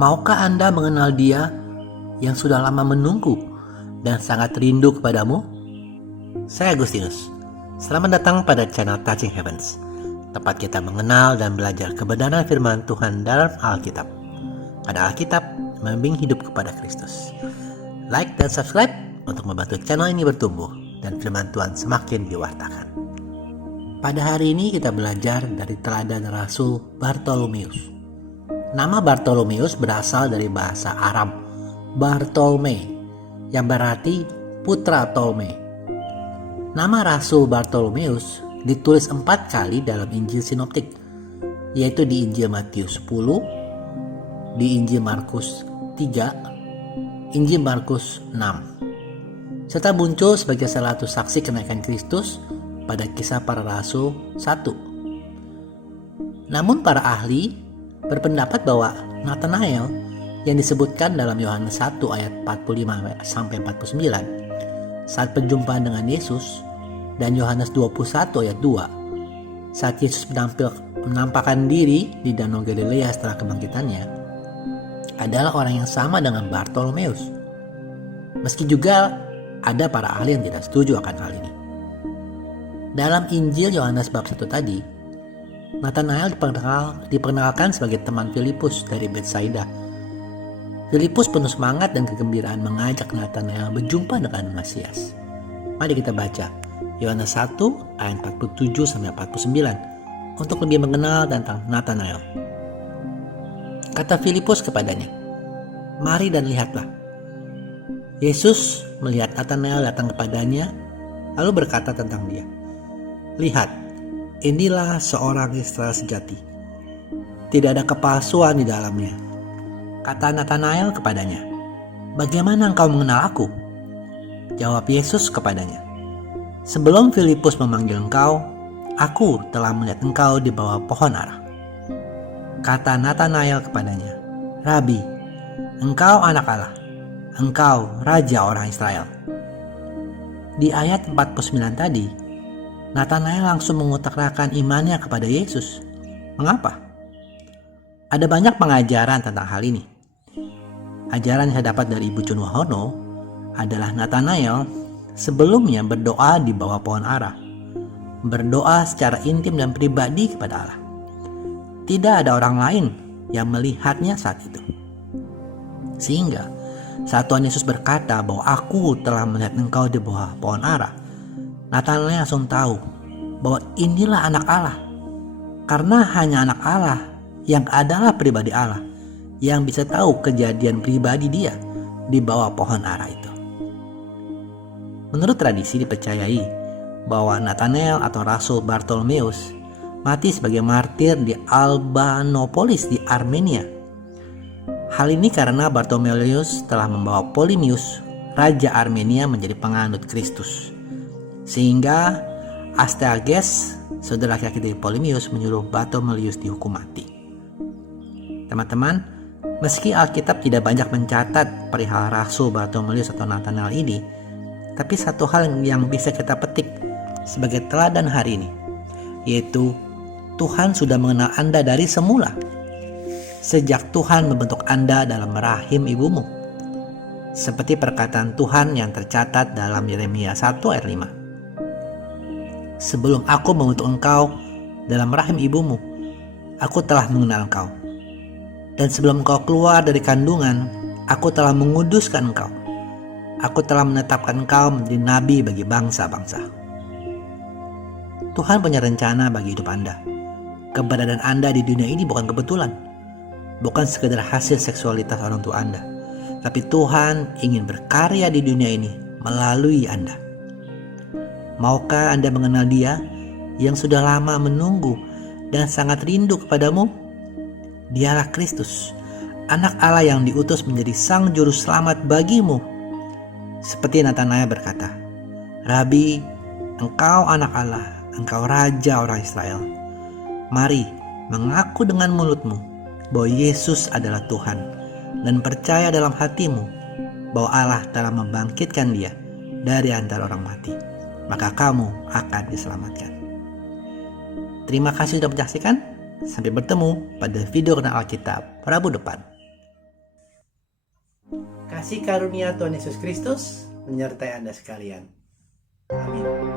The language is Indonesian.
Maukah Anda mengenal Dia yang sudah lama menunggu dan sangat rindu kepadamu? Saya Agustinus. Selamat datang pada channel Touching Heavens, tempat kita mengenal dan belajar kebenaran firman Tuhan dalam Alkitab. Pada Alkitab, membimbing hidup kepada Kristus. Like dan subscribe untuk membantu channel ini bertumbuh dan firman Tuhan semakin diwartakan. Pada hari ini kita belajar dari teladan Rasul Bartolomeus. Nama Bartolomeus berasal dari bahasa Aram Bartolome, yang berarti putra Tolme. Nama Rasul Bartolomeus ditulis 4 kali dalam Injil Sinoptik, yaitu di Injil Matius 10, di Injil Markus 3, Injil Markus 6, serta muncul sebagai salah satu saksi kenaikan Kristus pada Kisah Para Rasul 1. Namun para ahli berpendapat bahwa Nathanael yang disebutkan dalam Yohanes 1 ayat 45-49 saat perjumpaan dengan Yesus, dan Yohanes 21 ayat 2 saat Yesus menampakkan diri di Danau Galilea setelah kebangkitannya, adalah orang yang sama dengan Bartolomeus. Meski juga ada para ahli yang tidak setuju akan hal ini. Dalam Injil Yohanes bab 1 tadi, Nathanael diperkenalkan sebagai teman Filipus dari Betsaida. Filipus penuh semangat dan kegembiraan mengajak Nathanael berjumpa dengan Mesias. Mari kita baca Yohanes 1 ayat 47-49 untuk lebih mengenal tentang Nathanael. Kata Filipus kepadanya, "Mari dan lihatlah." Yesus melihat Nathanael datang kepadanya, lalu berkata tentang dia, "Lihat, inilah seorang Israel sejati. Tidak ada kepalsuan di dalamnya." Kata Nathanael kepadanya, "Bagaimana engkau mengenal aku?" Jawab Yesus kepadanya, "Sebelum Filipus memanggil engkau, aku telah melihat engkau di bawah pohon ara." Kata Nathanael kepadanya, "Rabi, engkau anak Allah, engkau Raja orang Israel." Di ayat 49 tadi, Nathanael langsung mengutarakan imannya kepada Yesus. Mengapa? Ada banyak pengajaran tentang hal ini. Ajaran yang saya dapat dari Ibu Chun Wahono adalah Nathanael sebelumnya berdoa di bawah pohon ara, berdoa secara intim dan pribadi kepada Allah. Tidak ada orang lain yang melihatnya saat itu. Sehingga saat Tuhan Yesus berkata bahwa aku telah melihat engkau di bawah pohon ara, Nathanael langsung tahu bahwa inilah anak Allah, karena hanya anak Allah yang adalah pribadi Allah yang bisa tahu kejadian pribadi dia di bawah pohon ara itu. Menurut tradisi dipercayai bahwa Nathanael atau Rasul Bartolomeus mati sebagai martir di Albanopolis di Armenia. Hal ini karena Bartolomeus telah membawa Polinius, Raja Armenia, menjadi penganut Kristus. Sehingga Astyages, saudara laki-laki dari Polinius, menyuruh Bartolomeus dihukum mati. Teman-teman, meski Alkitab tidak banyak mencatat perihal Rasul Bartolomeus atau Nathanael ini, tapi satu hal yang bisa kita petik sebagai teladan hari ini, yaitu Tuhan sudah mengenal Anda dari semula, sejak Tuhan membentuk Anda dalam rahim ibumu. Seperti perkataan Tuhan yang tercatat dalam Yeremia 1 ayat 5. "Sebelum aku membentuk engkau dalam rahim ibumu, aku telah mengenal engkau. Dan sebelum engkau keluar dari kandungan, aku telah menguduskan engkau. Aku telah menetapkan engkau menjadi nabi bagi bangsa-bangsa." Tuhan punya rencana bagi hidup Anda. Keberadaan Anda di dunia ini bukan kebetulan, bukan sekedar hasil seksualitas orang tua Anda, tapi Tuhan ingin berkarya di dunia ini melalui Anda. Maukah Anda mengenal Dia yang sudah lama menunggu dan sangat rindu kepadamu? Dialah Kristus, anak Allah yang diutus menjadi sang juru selamat bagimu. Seperti Nathanael berkata, "Rabi, engkau anak Allah, engkau Raja orang Israel." Mari mengaku dengan mulutmu bahwa Yesus adalah Tuhan, dan percaya dalam hatimu bahwa Allah telah membangkitkan Dia dari antara orang mati, maka kamu akan diselamatkan. Terima kasih sudah menyaksikan. Sampai bertemu pada video Kenal Alkitab Rabu depan. Kasih karunia Tuhan Yesus Kristus menyertai Anda sekalian. Amin.